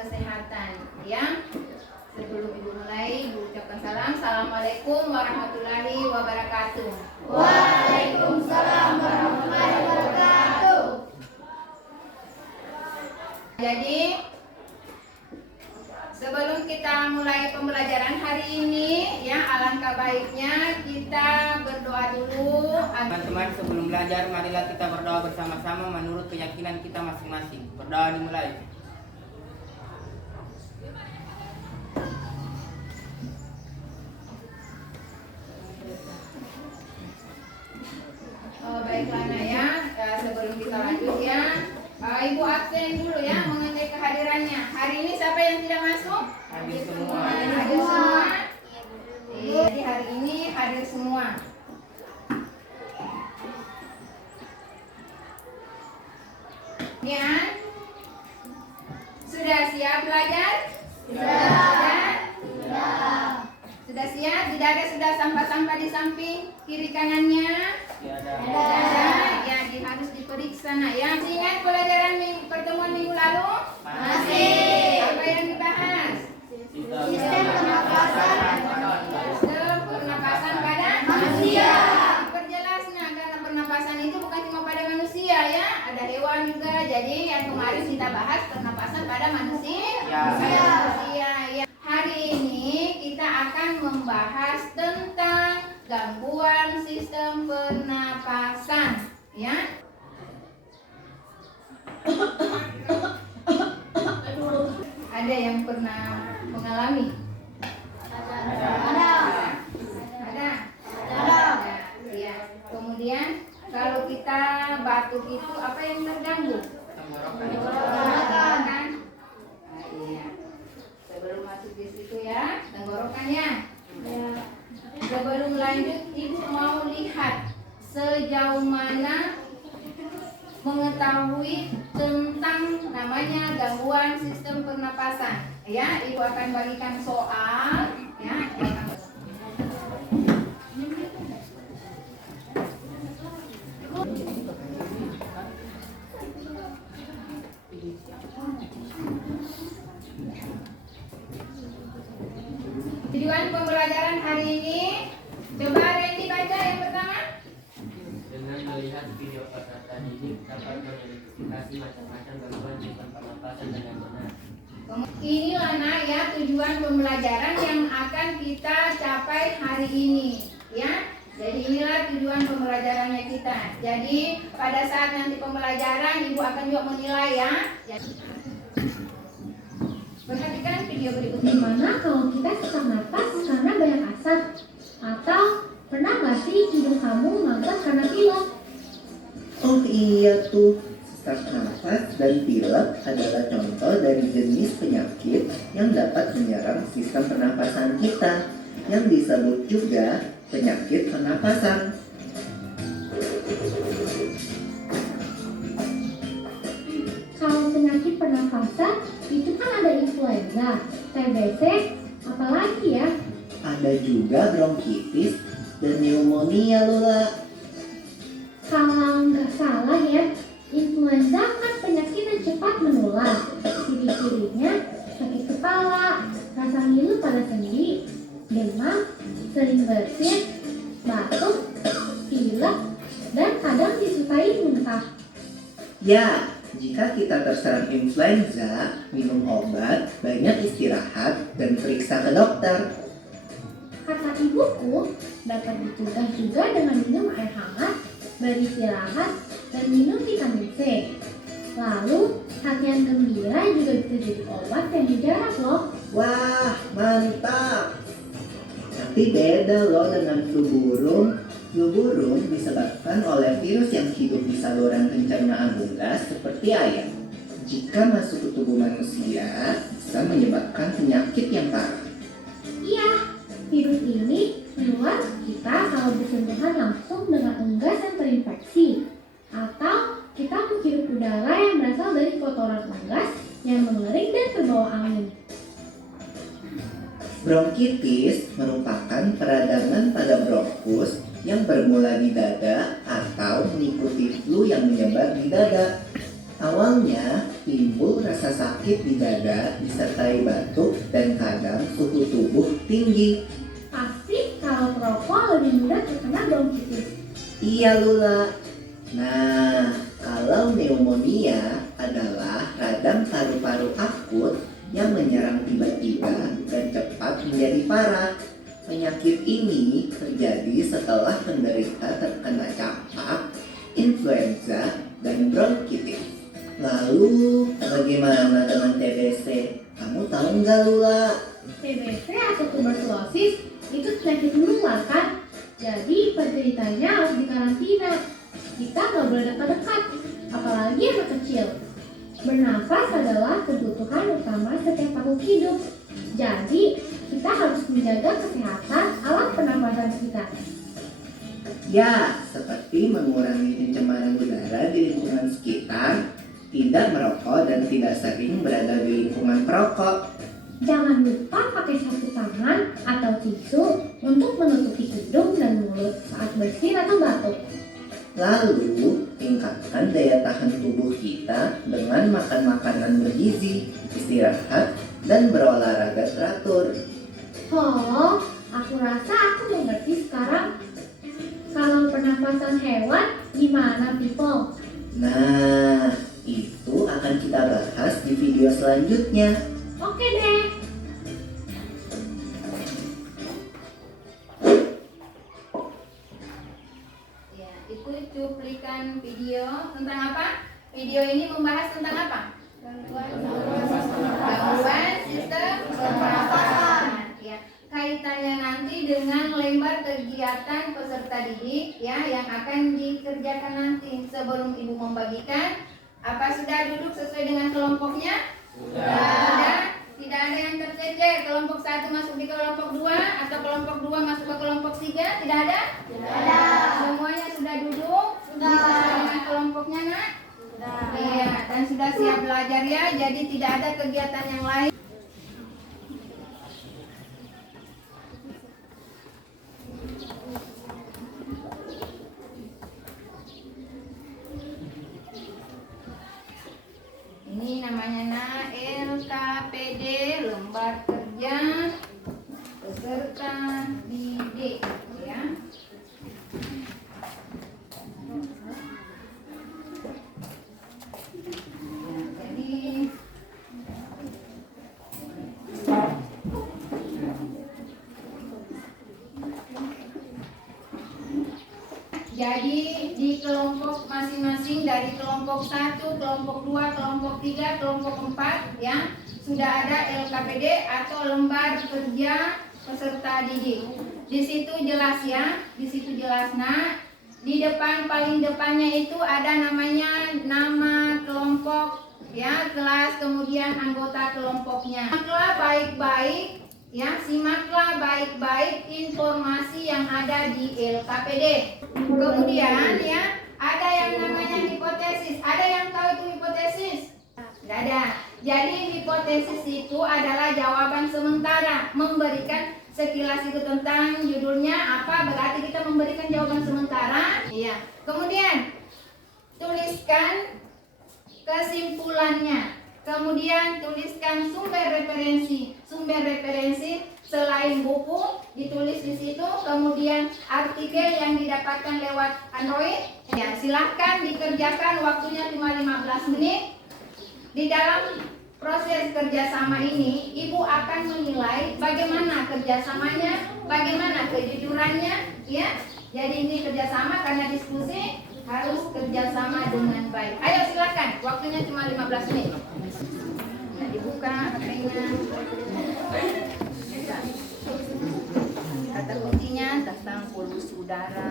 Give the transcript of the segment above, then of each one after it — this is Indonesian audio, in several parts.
kesehatan. Ya, sebelum ibu mulai, ibu ucapkan salam. Assalamualaikum warahmatullahi wabarakatuh. Waalaikumsalam warahmatullahi wabarakatuh. Jadi, sebelum kita mulai pembelajaran hari ini, ya alangkah baiknya kita berdoa dulu. Teman-teman, sebelum belajar, marilah kita berdoa bersama-sama menurut keyakinan kita masing-masing. Berdoa dimulai. Baiklah Nak ya, sebelum kita lanjut ya, Ibu absen dulu ya mengenai kehadirannya. Hari ini siapa yang tidak masuk? Hadir semua. Hadir semua. Jadi hari ini hadir semua. Ya, sudah siap belajar? Sudah siap? Tidak ada sudah sampah-sampah di samping kiri kanannya? Tiada. Ya, harus diperiksa Nak ya. Masih ingat pelajaran pertemuan minggu lalu? Masih. Apa yang dibahas? Sistem pernapasan Sistem pernapasan pada manusia. Perjelas Nak, karena pernapasan itu bukan cuma pada manusia ya, ada hewan juga. Jadi yang kemarin kita bahas pernapasan pada manusia. Manusia ya. Hari ini kita akan membahas tentang gangguan sistem pernapasan, ya. Ada yang pernah mengalami? Ada. Ya. Kemudian kalau kita batuk itu apa yang terganggu? Tenggorokan. Iya. Sebelum masuk di situ ya, tenggorokannya. Sebelum lanjut, ibu mau lihat sejauh mana mengetahui tentang namanya gangguan sistem pernapasan. Ya, ibu akan bagikan soal. Ya, tujuan pembelajaran hari ini, coba Randy baca yang pertama. Dengan melihat video peserta didik dapat mengidentifikasi macam-macam gangguan sistem pernapasan dengan benar. Inilah Nak ya tujuan pembelajaran yang akan kita capai hari ini, ya. Jadi inilah tujuan pembelajarannya kita. Jadi pada saat nanti pembelajaran ibu akan juga menilai ya. Perhatikan video berikut ini. Gimana kalau kita sesak napas karena banyak asap? Atau pernah nggak sih hidung kamu ngangkat karena pilek? Oh iya tuh, sesak nafas dan pilek adalah contoh dari jenis penyakit yang dapat menyerang sistem pernapasan kita, yang disebut juga penyakit pernapasan. Kalau penyakit pernapasan itu kan ada influenza, TBC, apalagi ya? Ada juga bronkitis dan pneumonia Lola. Kalau nggak salah ya, influenza kan penyakit yang cepat menular. Ciri-cirinya sakit kepala, rasa ngilu pada sendi, demam, sering bersin, batuk, pilek, dan kadang disertai muntah. Ya, jika kita terserang influenza, minum obat, banyak istirahat, dan periksa ke dokter. Kata ibuku, dapat dicegah juga dengan minum air hangat, beristirahat, dan minum vitamin C. Lalu, harian gembira juga bisa jadi obat yang mujarab loh. Wah, mantap! Tapi beda loh dengan flu burung. Flu burung disebabkan oleh virus yang hidup di saluran pencernaan unggas seperti ayam. Jika masuk ke tubuh manusia, bisa menyebabkan penyakit yang parah. Iya, virus ini menular ke kita kalau bersentuhan langsung dengan unggas yang terinfeksi. Atau kita menghirup udara yang berasal dari kotoran unggas yang mengering dan terbawa angin. Bronkitis merupakan peradangan pada bronkus yang bermula di dada atau mengikuti flu yang menyebar di dada. Awalnya timbul rasa sakit di dada disertai batuk dan kadang suhu tubuh tinggi. Pasti kalau perokok lebih mudah terkena bronkitis. Iya Lula. Nah, kalau pneumonia adalah radang paru-paru akut yang menyerang tiba-tiba dan cepat menjadi parah. Penyakit ini terjadi setelah penderita terkena campak, influenza, dan bronkitis. Lalu, bagaimana dengan TBC? Kamu tahu nggak Lula? TBC atau tuberkulosis itu penyakit menular kan? Jadi penderitanya harus dikarantina. Kita nggak boleh dekat-dekat, apalagi anak kecil. Bernafas adalah kebutuhan utama setiap makhluk hidup. Jadi kita harus menjaga kesehatan alat pernapasan kita. Ya, seperti mengurangi pencemaran udara di lingkungan sekitar, tidak merokok dan tidak sering berada di lingkungan perokok. Jangan lupa pakai sapu tangan atau tisu untuk menutupi hidung dan mulut saat bersin atau batuk. Lalu, tingkatkan daya tahan tubuh kita dengan makan makanan bergizi, istirahat, dan berolahraga teratur. Oh, aku rasa aku mengerti sekarang. Kalau pernapasan hewan, gimana people? Nah, itu akan kita bahas di video selanjutnya. Oke deh. Ya, itu cuplikan video tentang apa? Video ini membahas tentang apa? Gangguan sistem pernapasan. Ya, kaitannya nanti dengan lembar kegiatan peserta didik ya yang akan dikerjakan nanti. Sebelum ibu membagikan, apa sudah duduk sesuai dengan kelompoknya? Sudah. Tidak ada yang tercecer. Kelompok 1 masuk di kelompok 2 atau kelompok 2 masuk ke kelompok 3? Tidak ada? Tidak ada. Semuanya sudah duduk? Sudah. Sesuai dengan kelompoknya, Nak? Iya, dan sudah siap belajar ya. Jadi tidak ada kegiatan yang lain. Ini namanya LKPD, lembar kerja peserta didik ya. Jadi di kelompok masing-masing dari kelompok 1, kelompok 2, kelompok 3, kelompok 4 ya sudah ada LKPD atau lembar kerja peserta didik. Di situ jelas ya, di situ jelas Nak. Di depan paling depannya itu ada namanya nama kelompok ya, kelas, kemudian anggota kelompoknya. Simaklah baik-baik ya, simaklah baik-baik informasi yang ada di LKPD. Kemudian ya, ada yang namanya hipotesis. Ada yang tahu itu hipotesis? Tidak ada. Jadi hipotesis itu adalah jawaban sementara, memberikan sekilas itu tentang judulnya apa, berarti kita memberikan jawaban sementara. Iya. Kemudian tuliskan kesimpulannya. Kemudian tuliskan sumber referensi. Sumber referensi selain buku ditulis di situ. Kemudian artikel yang didapatkan lewat Android. Ya, silahkan dikerjakan, waktunya cuma 15 menit. Di dalam proses kerjasama ini, ibu akan menilai bagaimana kerjasamanya, bagaimana kejujurannya, ya. Jadi ini kerjasama karena diskusi harus kerjasama dengan baik. Ayo silakan, waktunya cuma 15 menit. Nah, dibuka HP-nya. Kata kuncinya tentang polusi udara.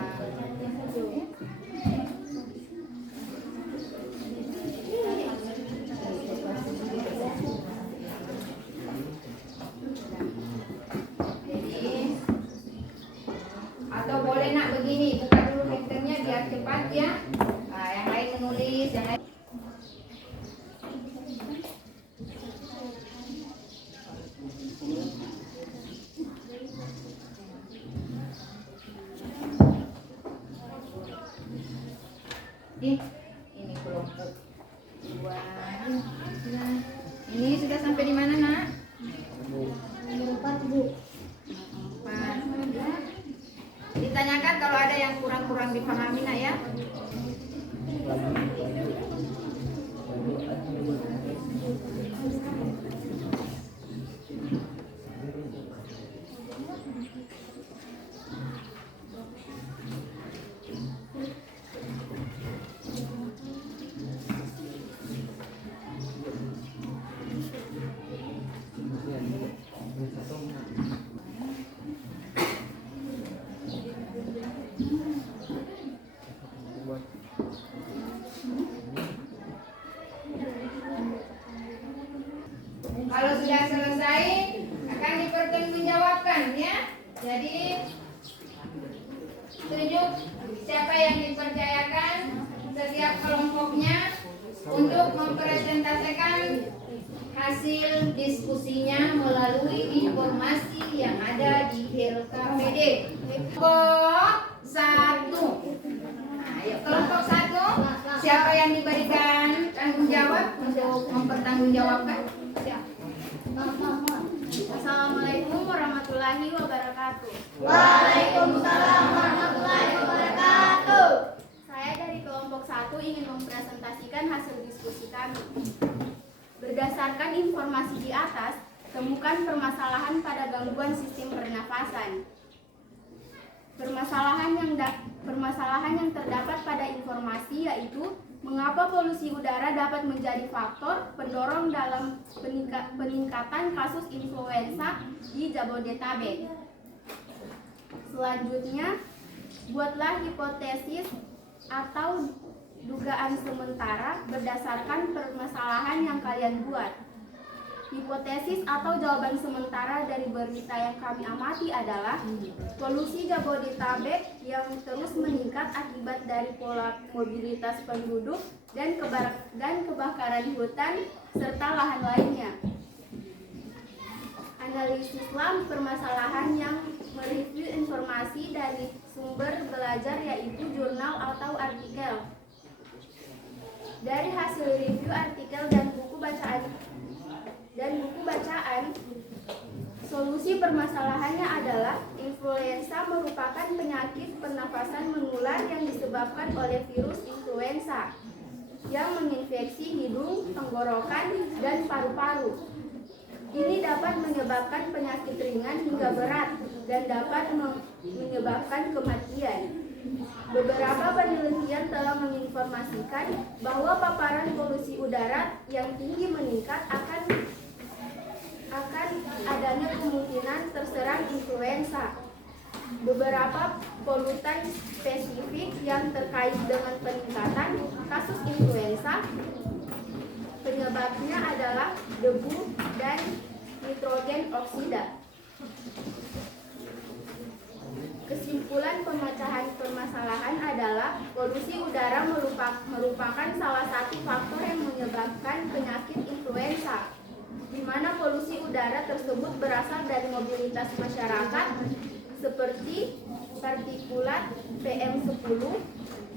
Atau boleh Nak begini, buka dulu handphonenya biar cepat ya. Nah, yang lain menulis, yang lain. Kalau sudah selesai akan dipertanggungjawabkan ya. Jadi tunjuk siapa yang dipercayakan setiap kelompoknya untuk mempresentasikan hasil diskusinya melalui informasi yang ada di LKPD. Kelompok 1. Nah, ayo kelompok 1, siapa yang diberikan tanggung jawab untuk mempertanggungjawabkan? Assalamualaikum warahmatullahi wabarakatuh. Waalaikumsalam warahmatullahi wabarakatuh. Saya dari kelompok 1 ingin mempresentasikan hasil diskusi kami. Berdasarkan informasi di atas, temukan permasalahan pada gangguan sistem pernafasan. Permasalahan yang terdapat pada informasi yaitu mengapa polusi udara dapat menjadi faktor pendorong dalam peningkatan kasus influenza di Jabodetabek. Selanjutnya, buatlah hipotesis atau dugaan sementara berdasarkan permasalahan yang kalian buat. Hipotesis atau jawaban sementara dari berita yang kami amati adalah polusi Jabodetabek yang terus meningkat akibat dari pola mobilitas penduduk dan kebakaran hutan serta lahan lainnya. Analisislah permasalahan yang mereview informasi dari sumber belajar yaitu jurnal atau artikel. Dari hasil review artikel dan buku bacaan, solusi permasalahannya adalah influenza merupakan penyakit pernafasan menular yang disebabkan oleh virus influenza yang menginfeksi hidung, tenggorokan, dan paru-paru. Ini dapat menyebabkan penyakit ringan hingga berat dan dapat menyebabkan kematian. Beberapa penelitian telah menginformasikan bahwa paparan polusi udara yang tinggi meningkat akan adanya kemungkinan terserang influenza. Beberapa polutan spesifik yang terkait dengan peningkatan kasus influenza penyebabnya adalah debu dan nitrogen oksida. Kesimpulan pemecahan permasalahan adalah polusi udara merupakan salah satu faktor yang menyebabkan penyakit influenza, di mana polusi udara tersebut berasal dari mobilitas masyarakat seperti partikulat PM10,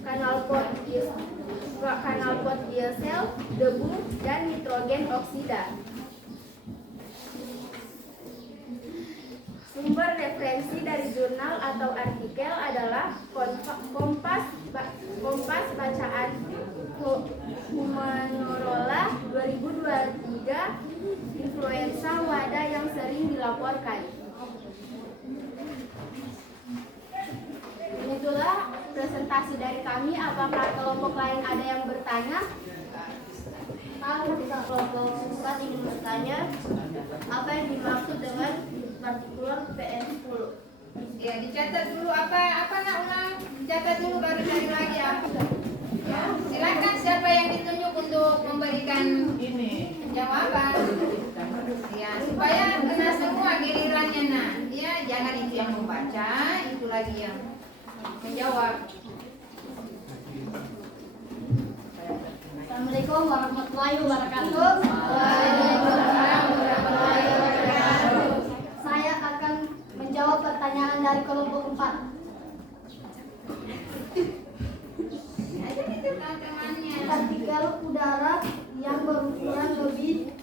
knalpot diesel, debu, dan nitrogen oksida. Sumber referensi dari jurnal atau artikel adalah Kompas Bacaan Humanorola 2023, influenza wadah yang sering dilaporkan. Itulah presentasi dari kami. Apakah kelompok lain ada yang bertanya? Kelompok 4 ingin bertanya, apa yang dimaksud dengan partikulat PM10? Ya, dicatat dulu apa nak ulang? Dicatat dulu baru cari lagi apa. Ya, silakan siapa yang ditunjuk untuk memberikan jawaban. Ya, supaya kena semua gilirannya nah. Ya, jangan itu yang membaca, itu lagi yang menjawab. Assalamualaikum warahmatullahi wabarakatuh. Waalaikumsalam warahmatullahi wabarakatuh. Saya akan menjawab pertanyaan dari kelompok 4. Itu teman-temannya. Partikel udara yang berukuran lebih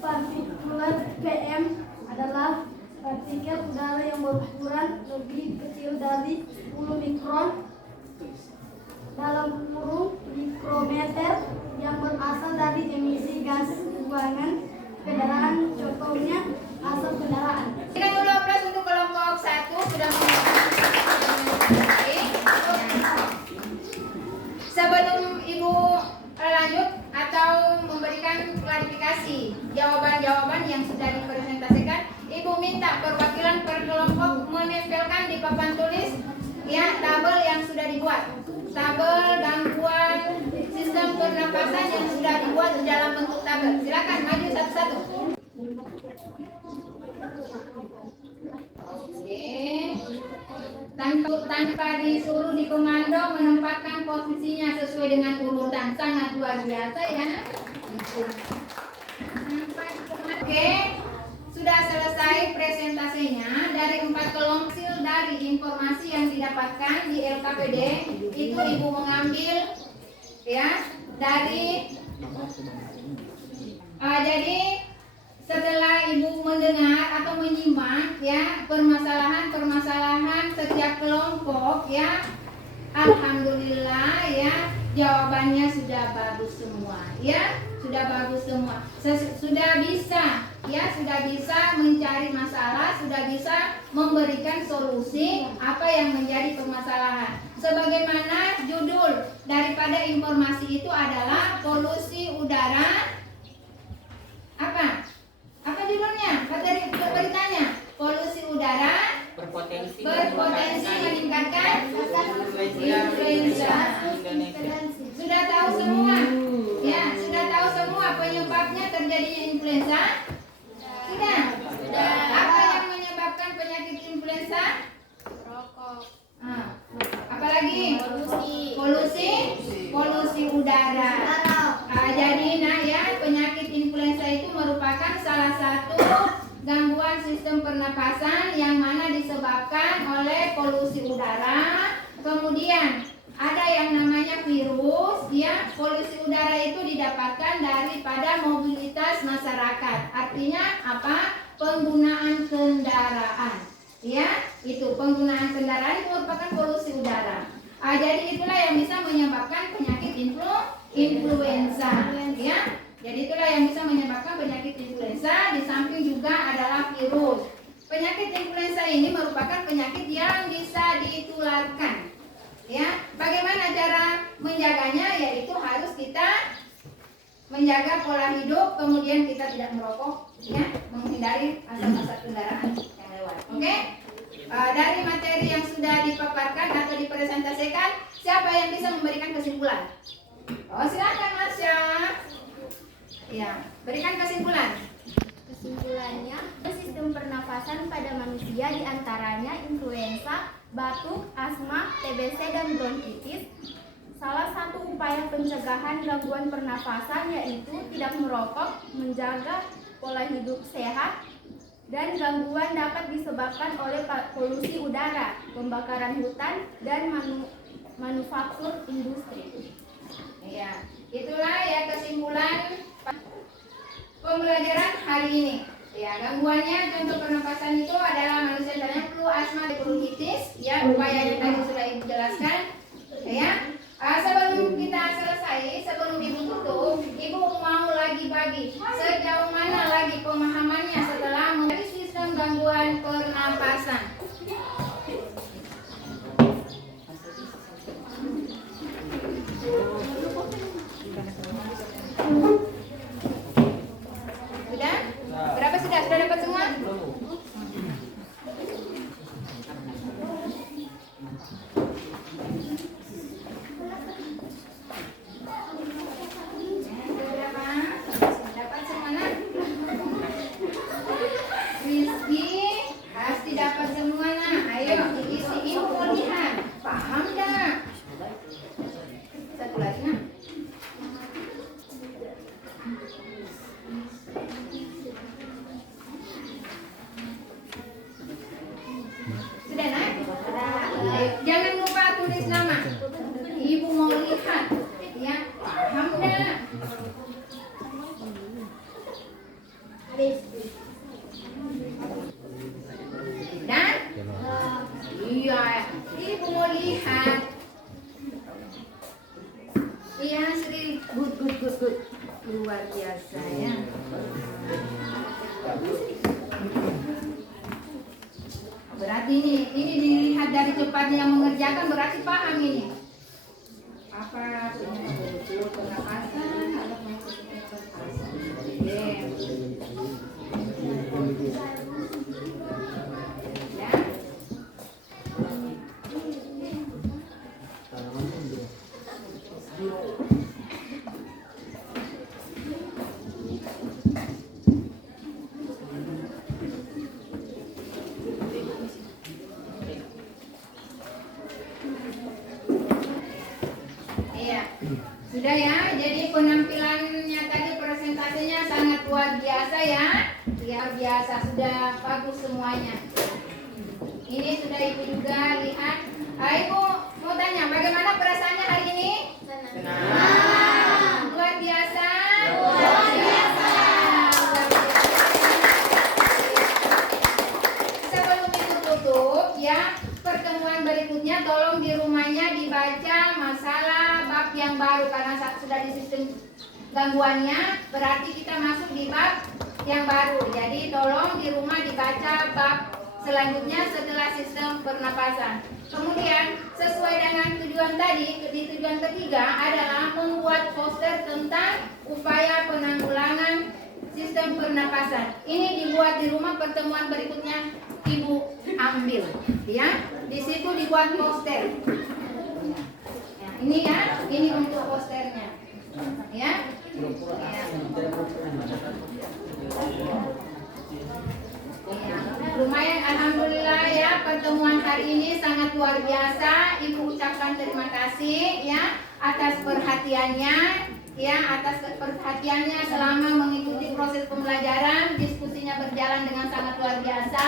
partikulat PM adalah partikel udara yang berukuran lebih kecil dari 10 mikron dalam kurung mikrometer yang berasal dari emisi gas buangan kendaraan, contohnya asap kendaraan. Kita dulu plus untuk kelompok 1 sudah memiliki. Sebelum Ibu lanjut atau memberikan klarifikasi jawaban-jawaban yang sudah dipresentasikan, Ibu minta perwakilan per kelompok menempelkan di papan tulis ya tabel yang sudah dibuat, tabel gangguan sistem sistem pernapasan yang sudah dibuat dalam bentuk tabel. Silakan maju satu-satu. Tanpa disuruh di komando menempatkan posisinya sesuai dengan urutan, sangat luar biasa ya. Oke, sudah selesai presentasinya. Dari 4 kolom hasil dari informasi yang didapatkan di LKPD itu ibu mengambil ya dari jadi setelah ibu mendengar atau menyimak ya permasalahan setiap kelompok ya, alhamdulillah ya jawabannya sudah bagus semua ya, sudah bagus semua. Sudah bisa mencari masalah, sudah bisa memberikan solusi apa yang menjadi permasalahan. Sebagaimana judul daripada informasi itu adalah polusi udara. Apa judulnya? Materi beritanya polusi udara berpotensi meningkatkan influenza. Sudah tahu semua? Ya, sudah tahu semua penyebabnya terjadinya influenza? Sudah. Apa yang menyebabkan penyakit influenza? Rokok. Apalagi? Polusi udara. Jadi penyakit influenza itu merupakan salah satu gangguan sistem pernapasan yang mana disebabkan oleh polusi udara. Kemudian ada yang namanya virus ya. Polusi udara itu didapatkan daripada mobilitas masyarakat. Artinya apa? Penggunaan kendaraan. Ya, itu penggunaan kendaraan itu merupakan polusi udara. Jadi itulah yang bisa menyebabkan penyakit influenza ya. Jadi itulah yang bisa menyebabkan penyakit influenza. Di samping juga adalah virus. Penyakit influenza ini merupakan penyakit yang bisa ditularkan. Ya, bagaimana cara menjaganya? Yaitu harus kita menjaga pola hidup, kemudian kita tidak merokok, ya, menghindari asap-asap kendaraan yang lewat. Oke? Dari materi yang sudah dipaparkan atau dipresentasikan, siapa yang bisa memberikan kesimpulan? Oh, silakan Mas ya. Ya, berikan kesimpulan. Kesimpulannya, sistem pernafasan pada manusia diantaranya influenza, batuk, asma, TBC, dan bronkitis. Salah satu upaya pencegahan gangguan pernafasan yaitu tidak merokok, menjaga pola hidup sehat, dan gangguan dapat disebabkan oleh polusi udara, pembakaran hutan, dan manufaktur industri. Ya, itulah ya kesimpulan pembelajaran hari ini. Ya, gangguannya contoh pernapasan itu adalah manusia ternyata flu, asma, dan bronkitis. Ya, upayanya tadi sudah Ibu jelaskan. Ya, sebelum kita selesai, sebelum Ibu tutup, Ibu mau lagi bagi sejauh mana lagi pemahamannya setelah mengenai sistem gangguan pernapasan. Sudah? Berapa sudah? Sudah dapat semua? Dapat semua nak? Rizky pasti dapat semua nak. Ayo diisi info lihat. Paham dah? Satu lagi nak. Sudah nak? Jangan lupa tulis nama. Ibu mau lihat. Ya, paham dah? Dan? Iya, Ibu mau lihat. Iya, Sri. Good. Luar biasa ya. Berarti ini dilihat dari cepatnya yang mengerjakan, berarti paham ini. Apa penyebab pernapasan atau penyakit pernapasan? Ya. Sudah ya, jadi penampilannya tadi presentasinya sangat luar biasa ya. Luar biasa, sudah bagus semuanya. Ini sudah Ibu juga lihat. Ibu mau tanya, bagaimana perasaannya hari ini? Senang. Luar biasa. Luar biasa. Sebelum itu tutup ya, pertemuan berikutnya tolong di rumahnya dibaca masalah bab yang baru karena sudah di sistem gangguannya, berarti kita masuk di bab yang baru. Jadi tolong di rumah dibaca bab selanjutnya setelah sistem pernapasan. Kemudian sesuai dengan tujuan tadi, di tujuan ketiga adalah membuat poster tentang upaya penanggulangan sistem pernapasan. Ini dibuat di rumah, pertemuan berikutnya Ibu ambil, ya. Di situ dibuat poster. Ya, ini ya, ini untuk posternya, ya. Lumayan, alhamdulillah ya, pertemuan hari ini sangat luar biasa. Ibu ucapkan terima kasih ya atas perhatiannya, ya atas perhatiannya selama mengikuti proses pembelajaran. Diskusinya berjalan dengan sangat luar biasa.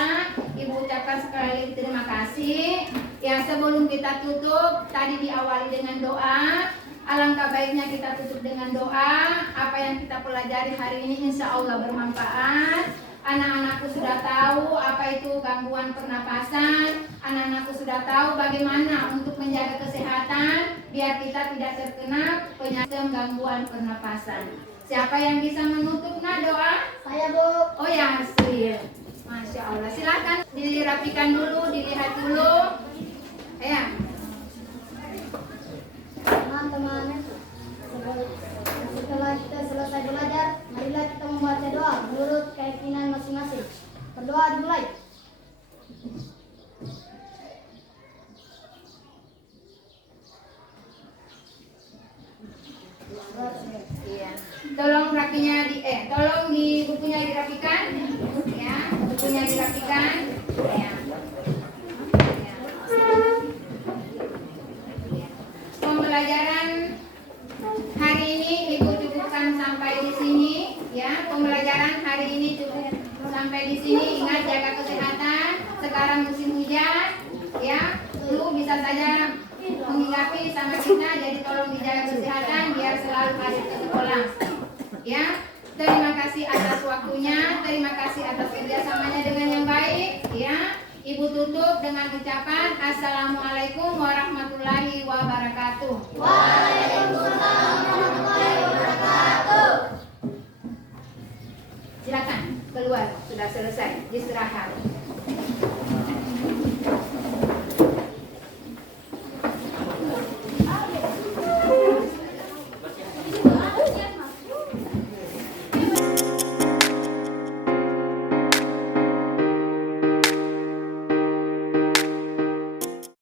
Ibu ucapkan sekali lagi terima kasih. Ya, sebelum kita tutup, tadi diawali dengan doa. Alangkah baiknya kita tutup dengan doa. Apa yang kita pelajari hari ini insya Allah bermanfaat. Anak-anakku sudah tahu apa itu gangguan pernapasan. Anak-anakku sudah tahu bagaimana untuk menjaga kesehatan biar kita tidak terkena penyakit gangguan pernapasan. Siapa yang bisa menutup doa? Saya, Bu. Oh ya, Sri. Masya Allah. Silakan dirapikan dulu, dilihat dulu. Ya. Teman-teman, setelah kita selesai belajar, marilah kita membaca doa menurut keyakinan masing-masing. Berdoa dimulai. Iya. Tolong tolong di bukunya dirapikan, ya. Bukunya dirapikan, ya. Pembelajaran hari ini Ibu cukupkan sampai di sini, ya. Pembelajaran hari ini cukup sampai di sini. Ingat jaga kesehatan. Sekarang musim hujan, ya. Lu bisa saja menghinggapi sama kita, jadi tolong dijaga kesehatan biar selalu hadir ke sekolah, ya. Terima kasih atas waktunya, terima kasih atas kerjasamanya dengan yang baik, ya. Ibu tutup dengan ucapan Assalamualaikum warahmatullahi wabarakatuh. Waalaikumsalam warahmatullahi wabarakatuh. Silakan keluar, sudah selesai istirahat.